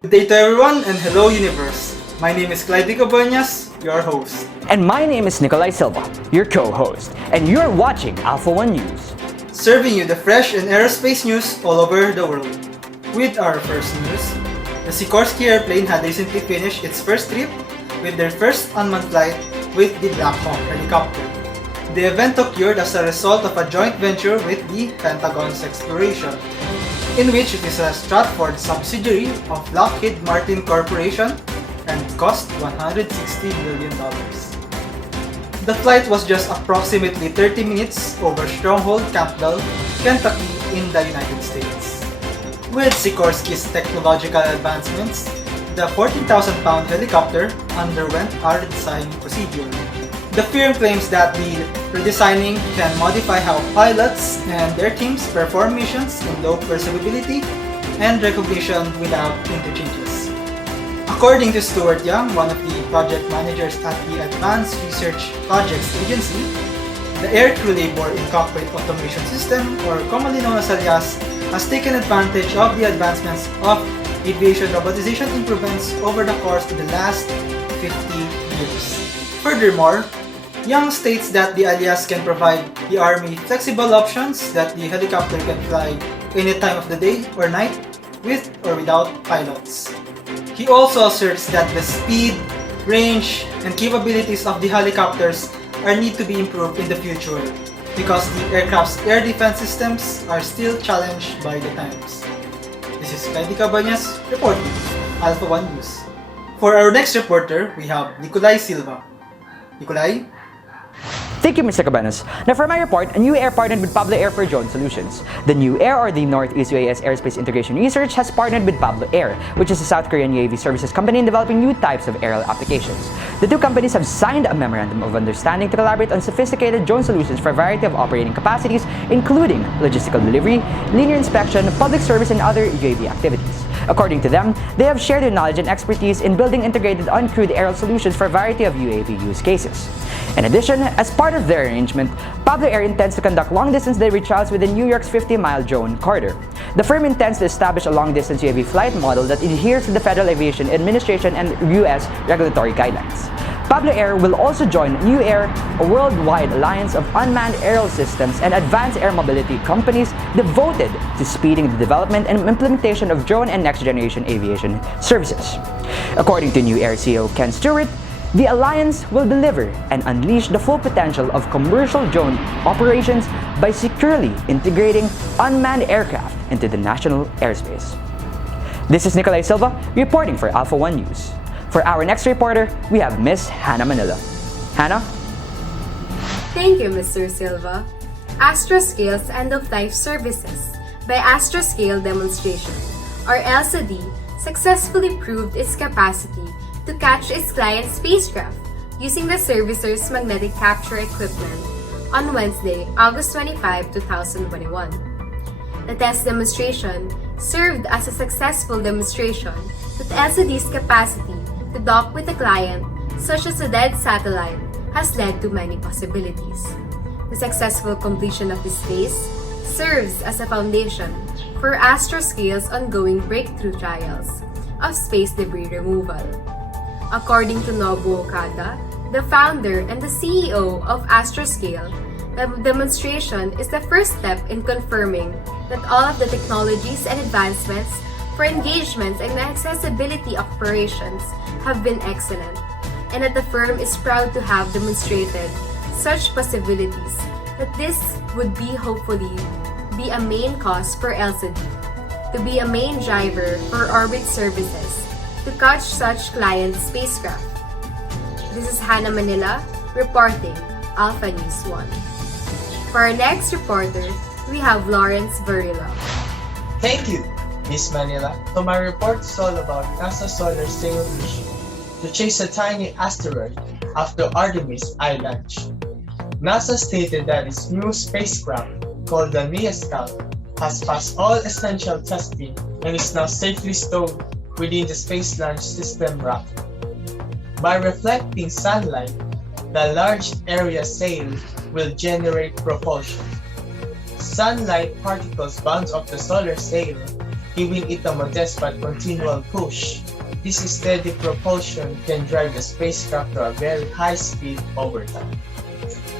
Good day to everyone and hello universe. My name is Clyde Cabañas, your host. And my name is Nikolai Silva, your co-host, and you're watching Alpha One News. Serving you the fresh and aerospace news all over the world. With our first news, the Sikorsky airplane had recently finished its first trip with their first unmanned flight with the Black Hawk helicopter. The event occurred as a result of a joint venture with the Pentagon's exploration, in which it is a Stratford subsidiary of Lockheed Martin Corporation and cost $160 million. The flight was just approximately 30 minutes over Stronghold Campbell, Kentucky in the United States. With Sikorsky's technological advancements, the 14,000-pound helicopter underwent a redesigning procedure. The firm claims that the redesigning can modify how pilots and their teams perform missions in low perceivability and recognition without interchanges. According to Stuart Young, one of the project managers at the Advanced Research Projects Agency, the air crew labor in cockpit automation system, or commonly known as ALIAC, has taken advantage of the advancements of aviation robotization improvements over the course of the last 50 years. Furthermore, Young states that the ALIAC can provide the Army flexible options that the helicopter can fly any time of the day or night with or without pilots. He also asserts that the speed, range, and capabilities of the helicopters are need to be improved in the future because the aircraft's air defense systems are still challenged by the times. This is Clyde Cabañas reporting, Alpha One News. For our next reporter, we have Nikolai Silva. Nikolai? Thank you, Mr. Cabanas. Now for my report, a new air partnered with Pablo Air for drone solutions. The new Air, or the Northeast UAS Aerospace Integration Research, has partnered with Pablo Air, which is a South Korean UAV services company in developing new types of aerial applications. The two companies have signed a memorandum of understanding to collaborate on sophisticated drone solutions for a variety of operating capacities, including logistical delivery, linear inspection, public service, and other UAV activities. According to them, they have shared their knowledge and expertise in building integrated uncrewed aerial solutions for a variety of UAV use cases. In addition, as part of their arrangement, Pablo Air intends to conduct long-distance delivery trials within New York's 50-mile drone corridor. The firm intends to establish a long-distance UAV flight model that adheres to the Federal Aviation Administration and U.S. regulatory guidelines. Pablo Air will also join New Air, a worldwide alliance of unmanned aerial systems and advanced air mobility companies devoted to speeding the development and implementation of drone and next-generation aviation services. According to New Air CEO Ken Stewart, the alliance will deliver and unleash the full potential of commercial drone operations by securely integrating unmanned aircraft into the national airspace. This is Nikolai Silva reporting for Alpha One News. For our next reporter, we have Miss Hannah Manila. Hannah? Thank you, Mr. Silva. Astroscale's End-of-Life Services by Astroscale Demonstration, or LCD, successfully proved its capacity to catch its client's spacecraft using the servicer's magnetic capture equipment on Wednesday, August 25, 2021. The test demonstration served as a successful demonstration that LCD's capacity to dock with a client, such as a dead satellite, has led to many possibilities. The successful completion of this phase serves as a foundation for Astroscale's ongoing breakthrough trials of space debris removal. According to Nobu Okada, the founder and the CEO of Astroscale, the demonstration is the first step in confirming that all of the technologies and advancements for engagements and accessibility operations have been excellent, and that the firm is proud to have demonstrated such possibilities that this would be hopefully be a main cause for LCD to be a main driver for orbit services to catch such client spacecraft. This is Hannah Manila reporting Alpha News 1. For our next reporter, we have Lawrence Varela. Thank you, Miss Manila. So my report is all about NASA's solar sail mission to chase a tiny asteroid after Artemis I launch. NASA stated that its new spacecraft, called the NEASCAL, has passed all essential testing and is now safely stowed within the Space Launch System rocket. By reflecting sunlight, the large area sail will generate propulsion. Sunlight particles bounce off the solar sail giving it a modest but continual push. This steady propulsion can drive the spacecraft to a very high speed over time,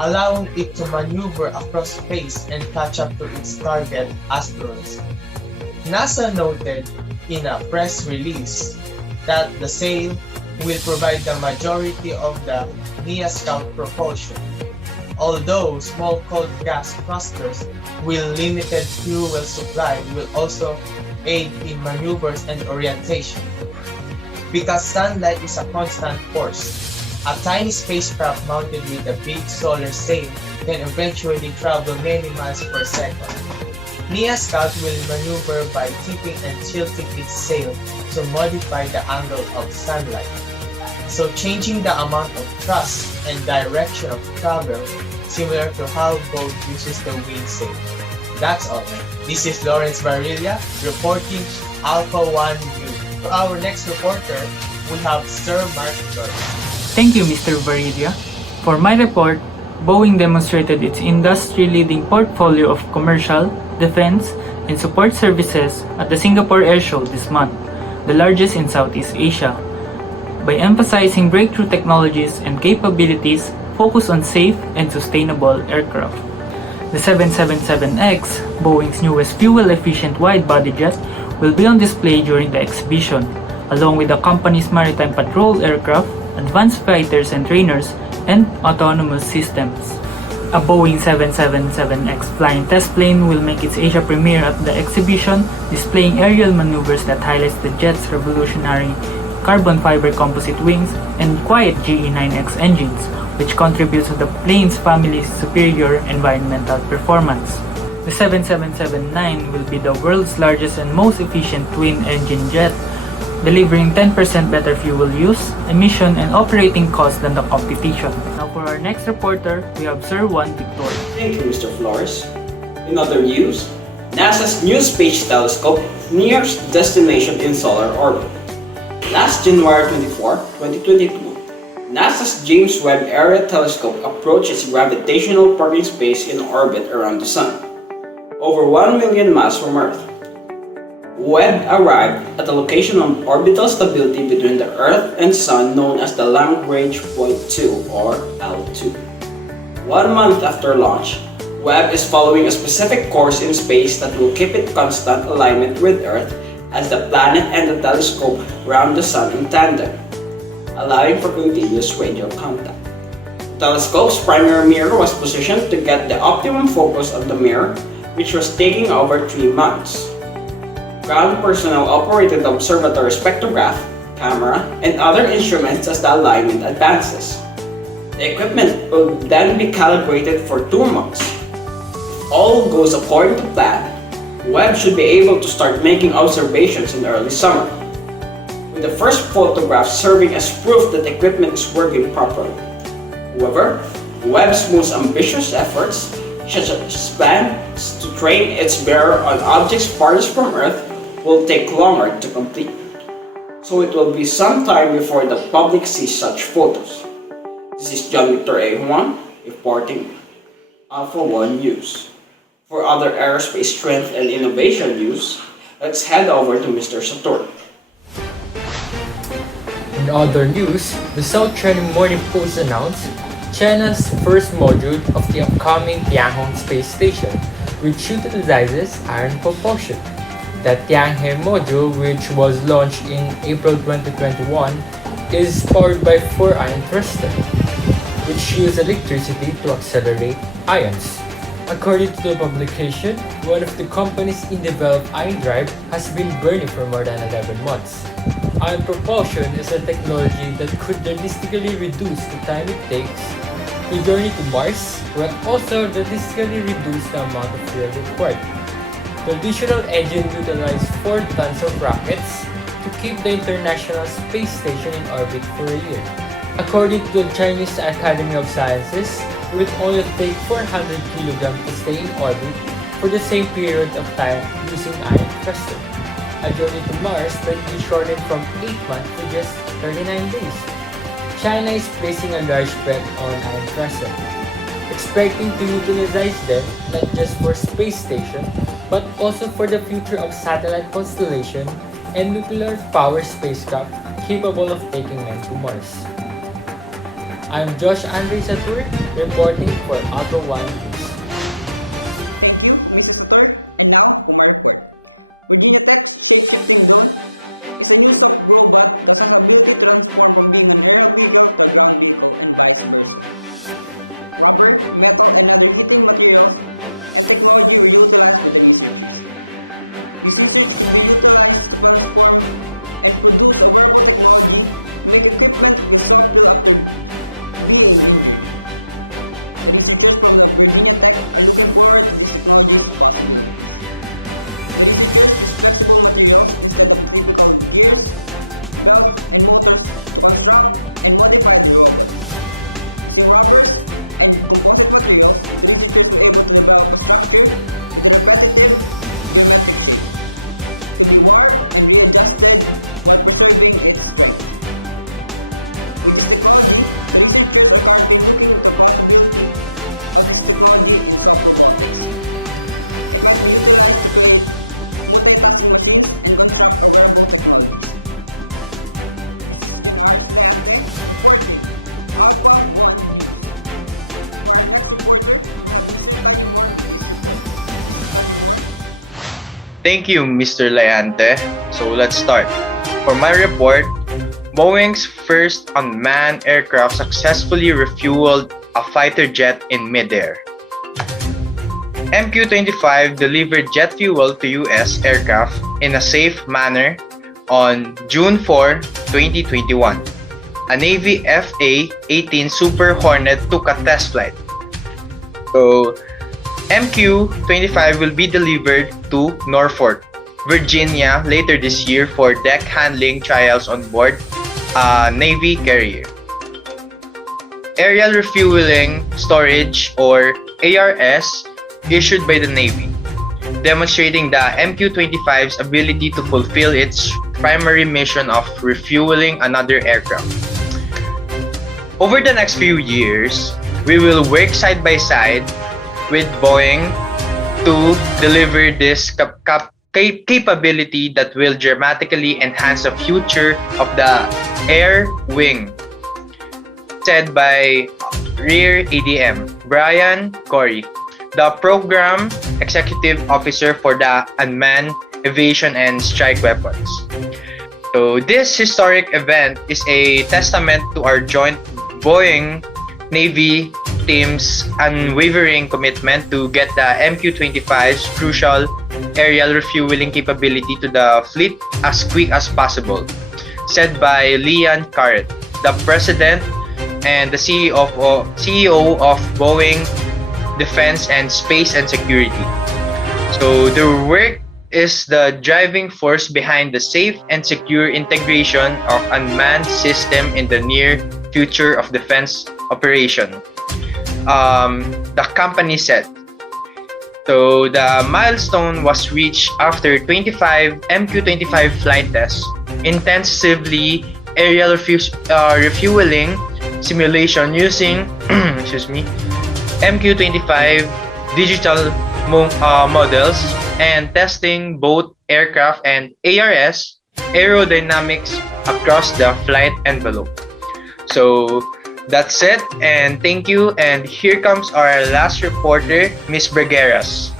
allowing it to maneuver across space and catch up to its target asteroids. NASA noted in a press release that the sail will provide the majority of the NEA Scout propulsion, although small cold gas thrusters with limited fuel supply will also aid in maneuvers and orientation. Because sunlight is a constant force, a tiny spacecraft mounted with a big solar sail can eventually travel many miles per second. NEA Scout will maneuver by tipping and tilting its sail to modify the angle of sunlight, so changing the amount of thrust and direction of travel, similar to how boat uses the wind sail. That's all. This is Lawrence Barilla reporting Alpha 1 News. For our next reporter, we have Sir Mark Burke. Thank you, Mr. Barilla. For my report, Boeing demonstrated its industry-leading portfolio of commercial, defense, and support services at the Singapore Air Show this month, the largest in Southeast Asia. By emphasizing breakthrough technologies and capabilities focused on safe and sustainable aircraft. The 777X, Boeing's newest fuel-efficient wide-body jet, will be on display during the exhibition, along with the company's maritime patrol aircraft, advanced fighters and trainers, and autonomous systems. A Boeing 777X flying test plane will make its Asia premiere at the exhibition, displaying aerial maneuvers that highlights the jet's revolutionary carbon fiber composite wings and quiet GE9X engines, which contributes to the plane's family's superior environmental performance. The 777-9 will be the world's largest and most efficient twin-engine jet, delivering 10% better fuel use, emission, and operating costs than the competition. Now for our next reporter, we have Sir Juan Victor. Thank you, Mr. Flores. In other news, NASA's new space telescope nears destination in solar orbit. Last January 24, 2022, NASA's James Webb Area Telescope approached its gravitational parking space in orbit around the Sun, over 1 million miles from Earth. Webb arrived at a location of orbital stability between the Earth and Sun known as the Lagrange Point 2 or L2. 1 month after launch, Webb is following a specific course in space that will keep it constant alignment with Earth as the planet and the telescope round the Sun in tandem, allowing for continuous radio contact. The telescope's primary mirror was positioned to get the optimum focus of the mirror, which was taking over 3 months. Ground personnel operated the observatory spectrograph, camera, and other instruments as the alignment advances. The equipment will then be calibrated for 2 months. If all goes according to plan, Webb should be able to start making observations in early summer, with the first photographs serving as proof that the equipment is working properly. However, Webb's most ambitious efforts, such as plans to train its mirror on objects farthest from Earth, will take longer to complete, so it will be some time before the public sees such photos. This is John Victor A. Juan reporting Alpha 1 News. For other aerospace strength and innovation news, let's head over to Mr. Saturn. In other news, the South China Morning Post announced China's first module of the upcoming Tianhong space station, which utilizes iron propulsion. The Tianhe module, which was launched in April 2021, is powered by 4 ion thrusters, which use electricity to accelerate ions. According to the publication, one of the company's in-developed ion drive has been burning for more than 11 months. Ion propulsion is a technology that could realistically reduce the time it takes to journey to Mars, but also realistically reduce the amount of fuel required. The additional engine utilized 4 tons of rockets to keep the International Space Station in orbit for a year. According to the Chinese Academy of Sciences, it would only take 400 kilograms to stay in orbit for the same period of time using iron thruster. A journey to Mars will be shortened from 8 months to just 39 days. China is placing a large bet on iron thruster, expecting to utilize them not just for space station but also for the future of satellite constellation and nuclear power spacecraft capable of taking men to Mars. I'm Josh Andre Satur, reporting for Alpha One News. Thank you, Mrs. Sator. And now, for my report. Virginia Tech's shape-shifting drone is a new soft robot that has ability to transform from being an aerial vehicle to a ground vehicle and vice versa. Rubber, metal, and other heating materials and technology were utilized by the researchers. This research could be utilized to transform and produce a wearable technology to make equipment that can soft pill after being injured. The researchers from the Virginia Tech are looking forward to this technology's possibilities. The researchers use flexible materials instead of the typical gears, belts, and motors to construct and modify the robot. Using rubbers and composite materials, the researchers were able to develop a structure with a repetitive geometric shape. It could be warped and readjusted while preserving its strength. With this technology, the researchers are currently looking into the possibility of this technology in soft robotics. It might be utilized to create multitasking machines and construct wearable technologies. This is Janar Leante reporting Alpha One News. For our next reporter, we have Mr. Tanyumor with this report. Mr. Tanyumor? Thank you, Mr. Leante. So let's start. For my report, Boeing's first unmanned aircraft successfully refueled a fighter jet in midair. MQ-25 delivered jet fuel to US aircraft in a safe manner on June 4, 2021. A Navy FA-18 Super Hornet took a test flight. So, MQ-25 will be delivered to Norfolk, Virginia later this year for deck handling trials on board a Navy carrier. Aerial Refueling Storage or ARS issued by the Navy, demonstrating the MQ-25's ability to fulfill its primary mission of refueling another aircraft. Over the next few years, we will work side by side with Boeing to deliver this capability that will dramatically enhance the future of the air wing, said by Rear ADM Brian Corey, the Program Executive Officer for the Unmanned Aviation and Strike Weapons. So this historic event is a testament to our joint Boeing-Navy team's unwavering commitment to get the MQ-25's crucial aerial refueling capability to the fleet as quick as possible, said by Leon Carrett, the President and the CEO of Boeing Defense and Space and Security. So their work is the driving force behind the safe and secure integration of unmanned system in the near future of defense operation. The company said. So the milestone was reached after 25 MQ-25 flight tests, intensively aerial refueling simulation using MQ-25 digital models and testing both aircraft and ARS aerodynamics across the flight envelope. So that's it, and thank you. And here comes our last reporter, Miss Bregueras.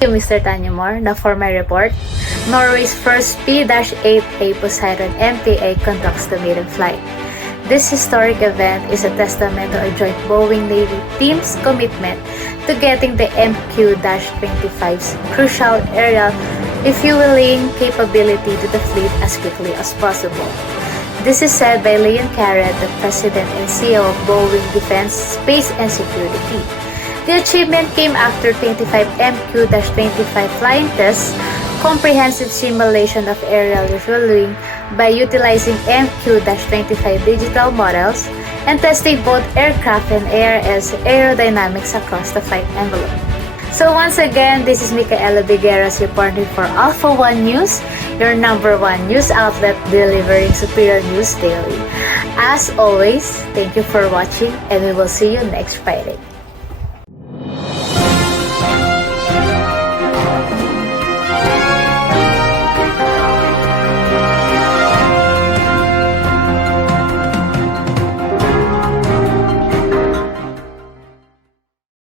Thank you, Mr. Tanyumor. Now for my report, Norway's first P-8A Poseidon MPA conducts the maiden flight. This historic event is a testament to our joint Boeing-Navy team's commitment to getting the MQ-25's crucial aerial refueling capability to the fleet as quickly as possible. This is said by Leon Carrett, the President and CEO of Boeing Defense, Space and Security. The achievement came after 25 MQ-25 flying tests, comprehensive simulation of aerial refueling by utilizing MQ-25 digital models, and testing both aircraft and ARS aerodynamics across the flight envelope. So once again, this is Micaela Bigueras reporting for Alpha One News, your #1 news outlet delivering superior news daily. As always, thank you for watching and we will see you next Friday.